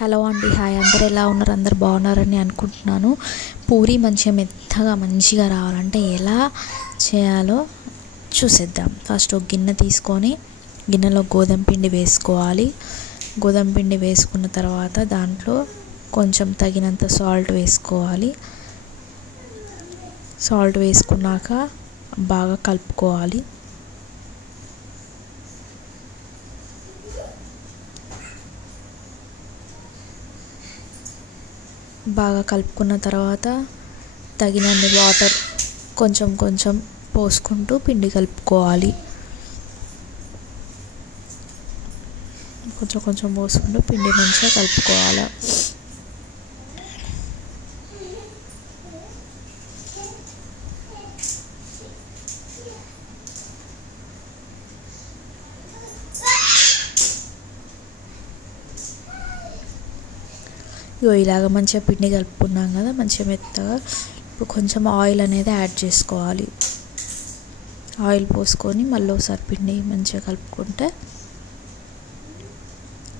Hello అండి, hi. అందరు ఎలా ఉన్నారు? అందరు బాగున్నారని అనుకుంటున్నాను. పూరి మెత్తగా మంచిగా రావాలంటే ఎలా చేయాలో చూసేద్దాం. ఫస్ట్ ఒక గిన్నె తీసుకొని గిన్నెలో గోధుమ పిండి వేసుకోవాలి. గోధుమ పిండి వేసుకున్న తర్వాత దాంట్లో కొంచెం తగినంత సాల్ట్ వేసుకోవాలి. సాల్ట్ వేసుకున్నాక బాగా కలుపుకోవాలి. బాగా కలుపుకున్న తర్వాత తగినన్ని వాటర్ కొంచెం కొంచెం పోసుకుంటూ పిండి కలుపుకోవాలి. కొంచెం కొంచెం పోసుకుంటూ పిండి మంచిగా కలుపుకోవాలి. ఇలాగ మంచిగా పిండి కలుపుకున్నాం కదా, మంచిగా మెత్తగా. ఇప్పుడు కొంచెం ఆయిల్ అనేది యాడ్ చేసుకోవాలి. ఆయిల్ పోసుకొని మళ్ళీ ఒకసారి పిండి మంచిగా కలుపుకుంటే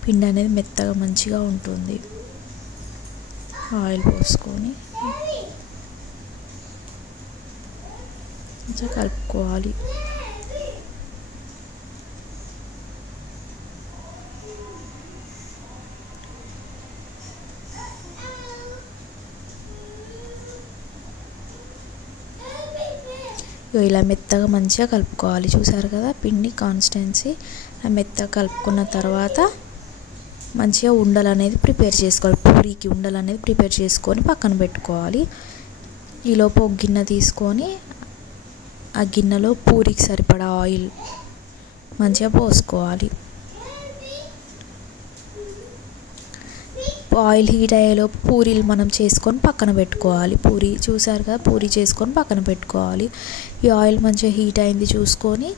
పిండి అనేది మెత్తగా మంచిగా ఉంటుంది. ఆయిల్ పోసుకొని మంచిగా కలుపుకోవాలి. ఇలా మెత్తగా మంచిగా కలుపుకోవాలి. చూసారు కదా పిండి కాన్సిస్టెన్సీ. మెత్తగా కలుపుకున్న తర్వాత మంచిగా ఉండలు అనేది ప్రిపేర్ చేసుకోవాలి. పూరీకి ఉండలు అనేది ప్రిపేర్ చేసుకొని పక్కన పెట్టుకోవాలి. ఈలోపు ఒక గిన్నె తీసుకొని ఆ గిన్నెలో పూరీకి సరిపడా ఆయిల్ మంచిగా పోసుకోవాలి. ఆయిల్ హీట్ అయ్యేలోపు పూరీలు మనం చేసుకొని పక్కన పెట్టుకోవాలి. పూరీ చూసారు కదా, పూరీ చేసుకొని పక్కన పెట్టుకోవాలి. ఈ ఆయిల్ మంచిగా హీట్ అయింది చూసుకొని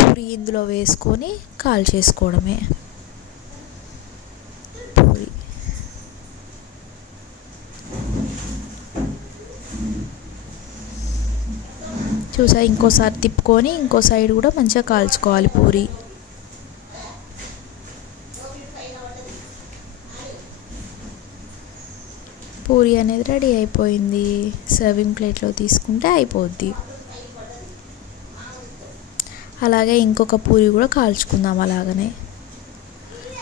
పూరీ ఇందులో వేసుకొని కాల్ చేసుకోవడమే. పూరీ చూసా, ఇంకోసారి తిప్పుకొని ఇంకో సైడ్ కూడా మంచిగా కాల్చుకోవాలి. పూరీ అనేది రెడీ అయిపోయింది. సర్వింగ్ ప్లేట్లో తీసుకుంటే అయిపోద్ది. అలాగే ఇంకొక పూరీ కూడా కాల్చుకుందాం.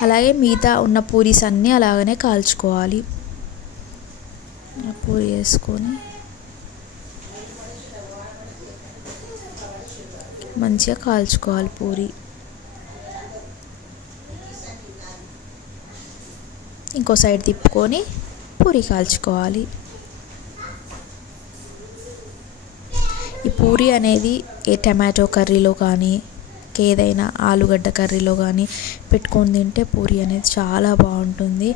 అలాగే మిగతా ఉన్న పూరీస్ అన్నీ అలాగనే కాల్చుకోవాలి. పూరీ వేసుకొని మంచిగా కాల్చుకోవాలి. పూరీ ఇంకో సైడ్ తిప్పుకొని పూరీ కాల్చుకోవాలి. ఈ పూరీ అనేది ఏ టమాటో కర్రీలో కానీ ఏదైనా ఆలుగడ్డ కర్రీలో కానీ పెట్టుకొని తింటే పూరీ అనేది చాలా బాగుంటుంది.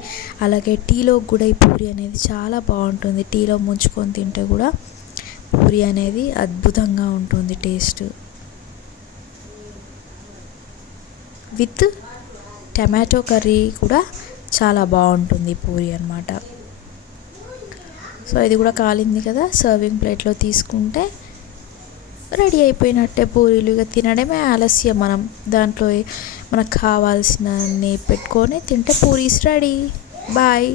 అలాగే టీలో కూడా ఈ పూరీ అనేది చాలా బాగుంటుంది. టీలో ముంచుకొని తింటే కూడా పూరీ అనేది అద్భుతంగా ఉంటుంది. టేస్ట్ విత్ టమాటో కర్రీ కూడా చాలా బాగుంటుంది పూరీ అన్నమాట. సో ఇది కూడా కాలింది కదా, సర్వింగ్ ప్లేట్లో తీసుకుంటే రెడీ అయిపోయినట్టే పూరీలు. ఇక తినడమే ఆలస్యం. మనం దాంట్లో మనకు కావాల్సినన్ని పెట్టుకొని తింటే పూరీస్ రెడీ. బాయ్.